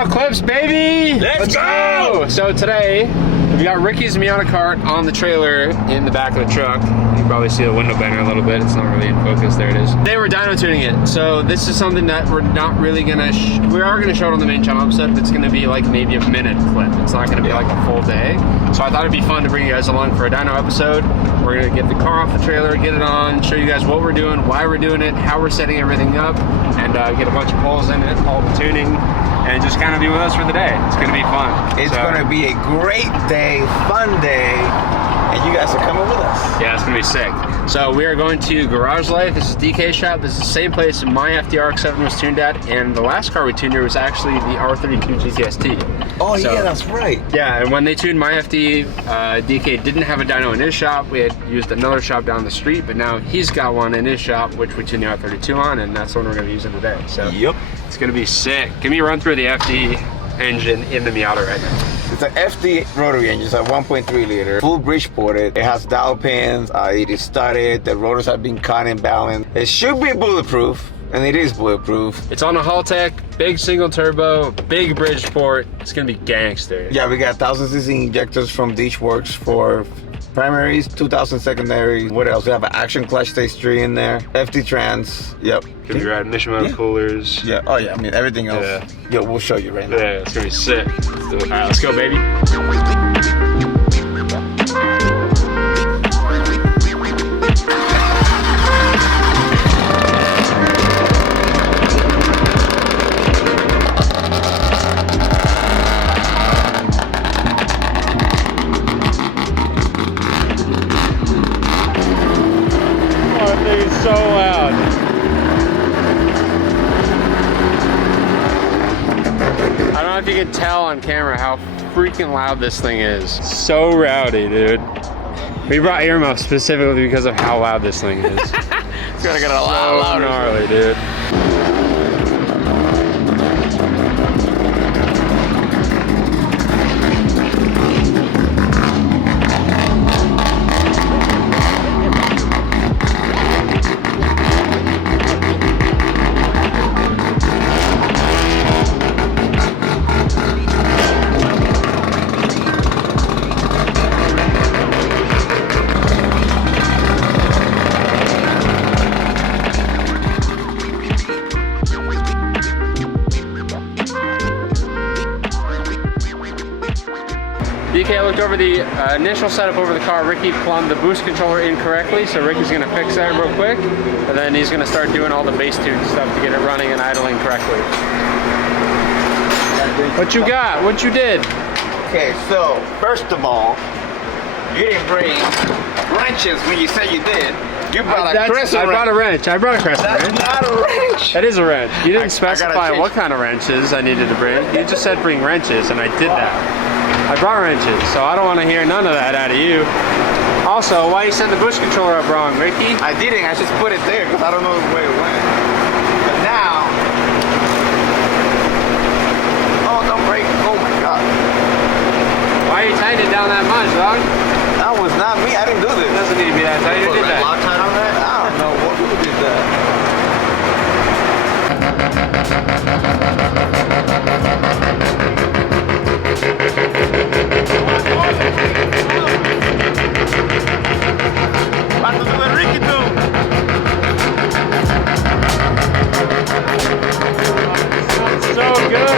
Raw clips, baby! Let's go! So today, we got Ricky's Miata cart on the trailer in the back of the truck. You can probably see the window banner a little bit. It's not really in focus. There it is. Today we're dyno tuning it. So this is something that we're not really gonna, we are gonna show it on the main channel episode. It's gonna be like maybe a minute clip. It's not gonna be like a full day. So I thought it'd be fun to bring you guys along for a dyno episode. We're gonna get the car off the trailer, get it on, show you guys what we're doing, why we're doing it, how we're setting everything up, and get a bunch of polls in it, all the tuning, and just kind of be with us for the day. It's gonna be fun. It's gonna be a great day, fun day, and you guys are coming with us. Yeah, it's gonna be sick. So we are going to Garage Life. This is DK shop. This is the same place my FD RX-7 was tuned at, and the last car we tuned here was actually the R32 GTST. Oh yeah, that's right. Yeah, and when they tuned my FD, DK didn't have a dyno in his shop. We had used another shop down the street, but now he's got one in his shop, which we tuned the R32 on, and that's the one we're gonna be using today. So yep, it's gonna be sick. Give me a run through the FD engine in the Miata right now. It's an FD rotary engine. It's a 1.3 liter, full bridge ported. It has dowel pins. It is studded. The rotors have been cut and balanced. It should be bulletproof, and it is bulletproof. It's on a Haltech, big single turbo, big bridge port. It's gonna be gangster. Yeah, we got 1000cc injectors from Ditchworks for primaries, 2000 secondaries. What else? We have an action clutch stage 3 in there. FD trans. Yep. Gonna be riding mission mode coolers. Yeah. Oh yeah. I mean everything else. Yeah. Yo, we'll show you right now. Yeah, it's gonna be sick. All right, let's go, baby. So loud. I don't know if you can tell on camera how freaking loud this thing is. So rowdy, dude. We brought earmuffs specifically because of how loud this thing is. It's gonna get a lot louder. Gnarly, dude. DK looked over the initial setup over the car. Ricky plumbed the boost controller incorrectly, so Ricky's gonna fix that real quick, and then he's gonna start doing all the base tune stuff to get it running and idling correctly. What you got? What you did? Okay, so first of all, you didn't bring wrenches when you said you did. You brought a crescent wrench. I brought a wrench. I brought a crescent wrench. That's not a wrench. That is a wrench. You didn't specify what kind of wrenches I needed to bring. You just said bring wrenches, and I did that. I brought wrenches, so I don't want to hear none of that out of you. Also, why you send the boost controller up wrong, Ricky? I didn't. I just put it there because I don't know where it went. But now, oh, don't break! Oh my God! Why are you tightening it down that much, dog? That was not me. I didn't do this. It doesn't need to be that tight. You did that. Loctite on that? I don't know who did that. So good.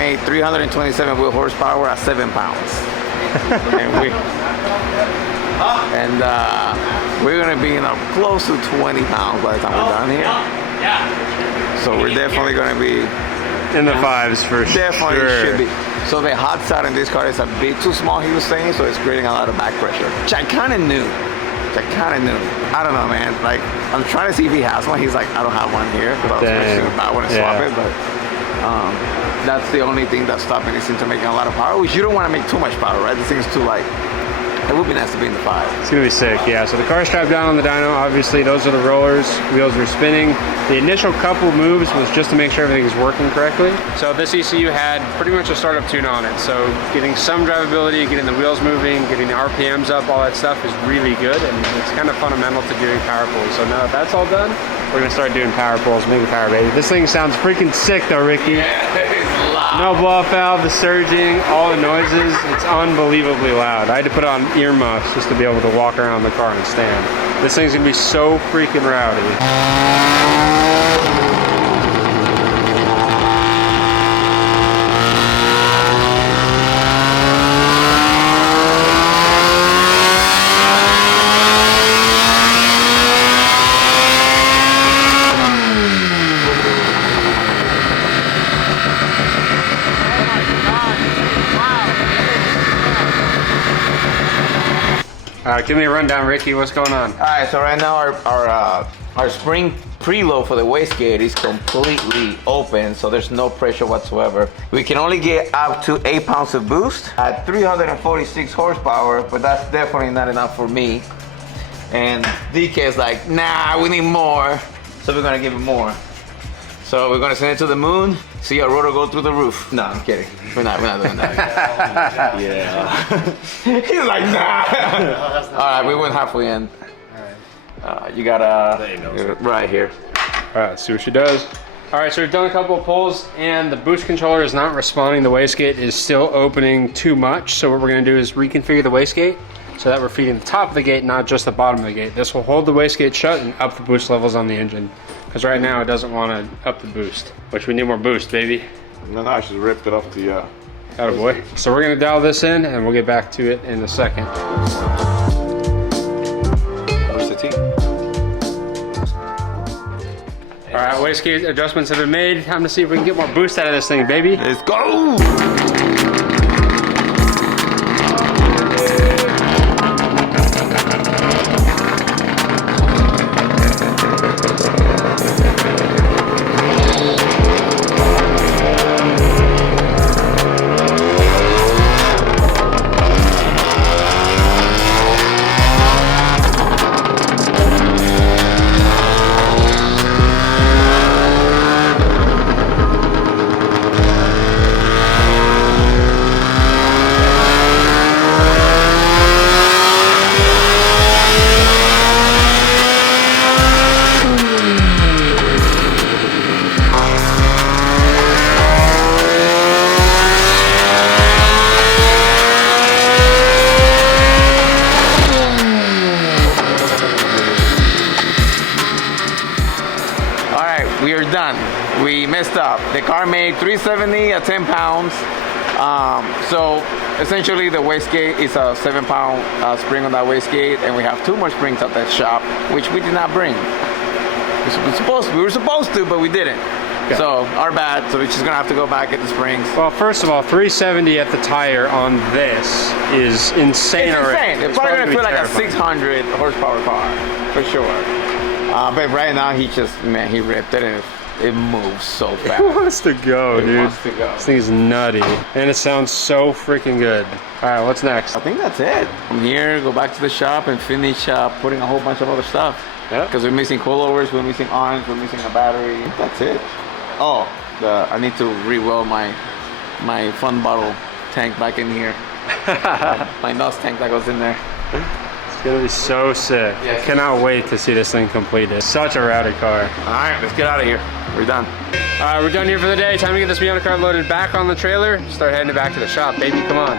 made 327 wheel horsepower at 7 pounds. and we're gonna be close to 20 pounds by the time we're done here. So we're definitely gonna be in the fives for definitely sure. Should be. So the hot side in this car is a bit too small, he was saying, so it's creating a lot of back pressure. Which I kind of knew. I don't know, man. Like, I'm trying to see if he has one. He's like, I don't have one here because I was thinking about when I swap it, but that's the only thing that's stopping this into making a lot of power, which you don't want to make too much power, right? This thing's too light. It would be nice to be in the 5. It's gonna be sick, yeah. So the car's strapped down on the dyno. Obviously, those are the rollers. Wheels are spinning. The initial couple moves was just to make sure everything is working correctly. So this ECU had pretty much a startup tune on it. So getting some drivability, getting the wheels moving, getting the RPMs up, all that stuff is really good, and it's kind of fundamental to doing power pulls. So now that that's all done, we're gonna start doing power pulls, making power, baby. This thing sounds freaking sick, though, Ricky. No blow-off valve, the surging, all the noises. It's unbelievably loud. I had to put on earmuffs just to be able to walk around the car and stand. This thing's gonna be so freaking rowdy. Give me a rundown, Ricky. What's going on? All right, so right now our spring preload for the wastegate is completely open, so there's no pressure whatsoever. We can only get up to 8 pounds of boost at 346 horsepower, but that's definitely not enough for me. And DK is like, nah, we need more, so we're gonna give him more. So we're gonna send it to the moon, see our rotor go through the roof. No, I'm kidding. We're not doing that. Yeah. He's like, nah. All right, we went halfway in. All right. You gotta, right here. All right, let's see what she does. All right, so we've done a couple of pulls, and the boost controller is not responding. The wastegate is still opening too much. So what we're gonna do is reconfigure the wastegate so that we're feeding the top of the gate, not just the bottom of the gate. This will hold the wastegate shut and up the boost levels on the engine. Because right now it doesn't want to up the boost, which we need more boost, baby. No, I just ripped it off the Attaboy. So we're gonna dial this in and we'll get back to it in a second. Where's the T? All right, wastegate adjustments have been made. Time to see if we can get more boost out of this thing, baby. Let's go. We are done. We messed up. The car made 370 at 10 pounds. So essentially the wastegate is a 7-pound spring on that wastegate, and we have 2 more springs at that shop, which we did not bring. We were supposed to, but we didn't. Okay. So our bad. So we're just gonna have to go back at the springs. Well, first of all, 370 at the tire on this is insane. It's already. insane. It's probably gonna feel like a 600 horsepower car for sure. But right now he just, man, he ripped it and it moves so fast. It wants to go, dude. It wants to go. This thing is nutty. And it sounds so freaking good. All right, what's next? I think that's it. From here, go back to the shop and finish putting a whole bunch of other stuff. Yeah. Because we're missing coilovers, we're missing arms, we're missing a battery. That's it. Oh, I need to re-weld my fun bottle tank back in here. My NOS tank that goes in there. It's gonna be so sick. Yes. I cannot wait to see this thing completed. Such a rowdy car. All right, let's get out of here. We're done. All right, we're done here for the day. Time to get this Miata car loaded back on the trailer. Start heading back to the shop, baby. Come on.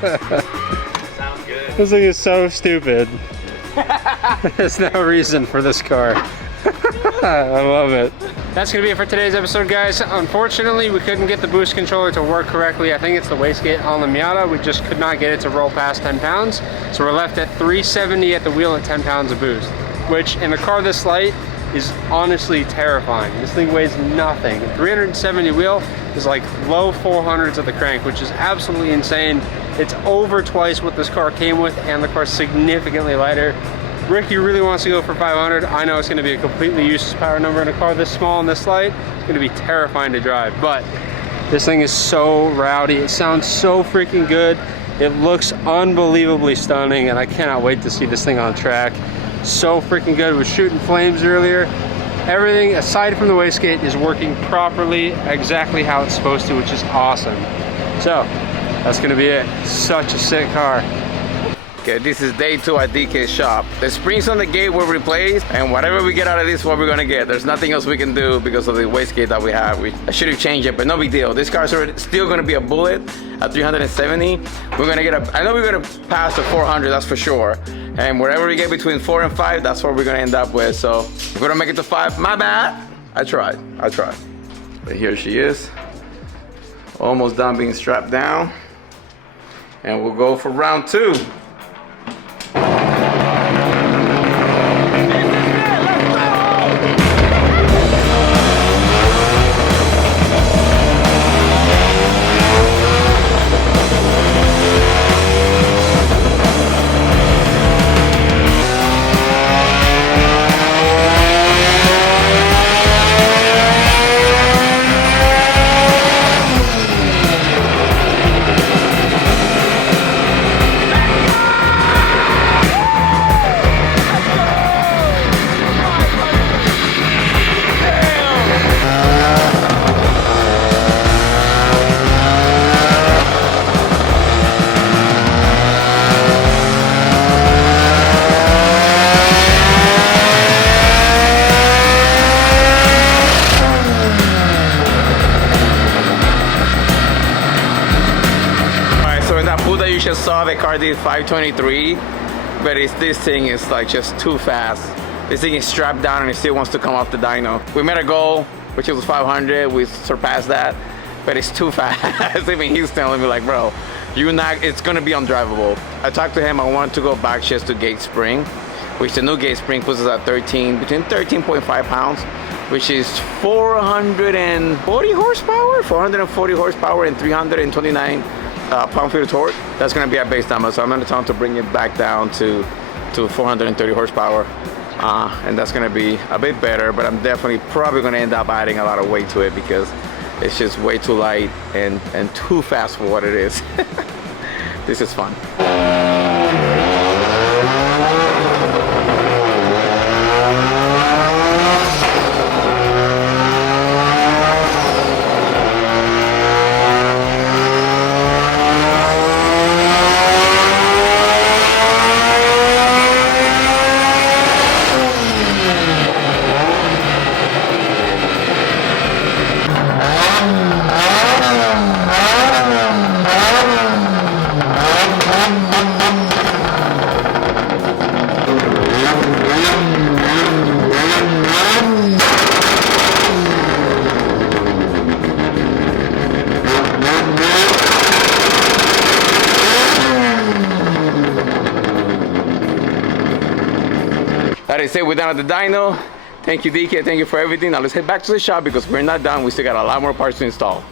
Sounds good. This thing is so stupid. There's no reason for this car. I love it. That's gonna be it for today's episode, guys. Unfortunately, we couldn't get the boost controller to work correctly. I think it's the wastegate on the Miata. We just could not get it to roll past 10 pounds. So we're left at 370 at the wheel at 10 pounds of boost, which in a car this light is honestly terrifying. This thing weighs nothing. 370 wheel is like low 400s at the crank, which is absolutely insane. It's over twice what this car came with, and the car's significantly lighter. Ricky really wants to go for 500. I know it's going to be a completely useless power number in a car this small and this light. It's going to be terrifying to drive, but this thing is so rowdy. It sounds so freaking good. It looks unbelievably stunning, and I cannot wait to see this thing on track. So freaking good. It was shooting flames earlier. Everything aside from the wastegate is working properly, exactly how it's supposed to, which is awesome. So that's going to be it. Such a sick car. Okay, this is day 2 at DK's shop. The springs on the gate were replaced, and whatever we get out of this, what we're gonna get. There's nothing else we can do because of the wastegate that we have. I should have changed it, but no big deal. This car's still gonna be a bullet at 370. We're gonna get I know we're gonna pass the 400, that's for sure. And wherever we get between 4 and 5, that's what we're gonna end up with. So we're gonna make it to 5. My bad. I tried. But here she is. Almost done being strapped down. And we'll go for round 2. Just saw the car did 523, but this thing is like just too fast. This thing is strapped down and it still wants to come off the dyno. We made a goal, which was 500. We surpassed that, but it's too fast. Even he's telling me like, bro, it's gonna be undrivable. I talked to him. I wanted to go back just to gate spring, which the new gate spring puts us at between 13.5 pounds, which is 440 horsepower, 440 horsepower and 329 pound-feet of torque. That's going to be our base number, so I'm going to tell him to bring it back down to 430 horsepower, and that's going to be a bit better, but I'm definitely probably going to end up adding a lot of weight to it because it's just way too light and too fast for what it is. This is fun. That is it, we're done at the dyno. Thank you, DK, thank you for everything. Now let's head back to the shop because we're not done. We still got a lot more parts to install.